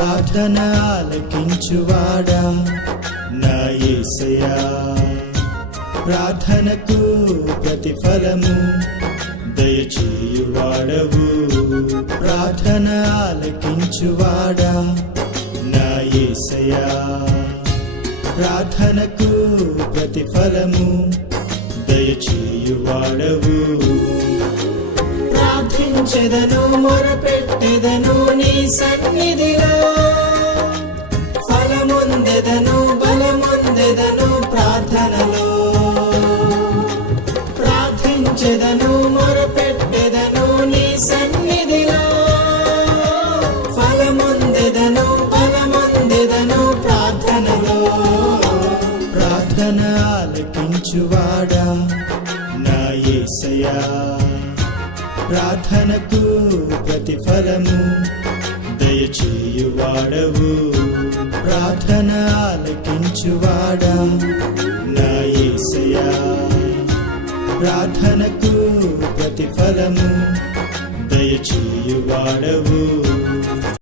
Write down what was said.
ప్రార్థన ఆలకించువాడా నా యేసయ్యా, ప్రార్థనకు ప్రతిఫలము దయచేయువాడవు. ప్రార్థన ఆలకించువాడా నా యేసయ్యా, ప్రార్థనకు ప్రతిఫలము దయచేయువాడవు. ప్రార్థించెదను మొరపెట్టెదను నీ సన్నిధిలో, ఫలముందెదను బలముందెదను ప్రార్థనలో. ప్రార్థించెదను మొరపెట్టెదను నీ సన్నిధిలో, ఫలముందెదను బలముందెదను ప్రార్థనలో. ప్రార్థన ఆలకించువాడా నా యేసయ్యా, ప్రార్థనకు ప్రతిఫలము దయచేయువాడవు. ప్రార్థన ఆలకించువాడా నా యేసయ్యా, ప్రార్థనకు ప్రతిఫలము దయచేయువాడవు.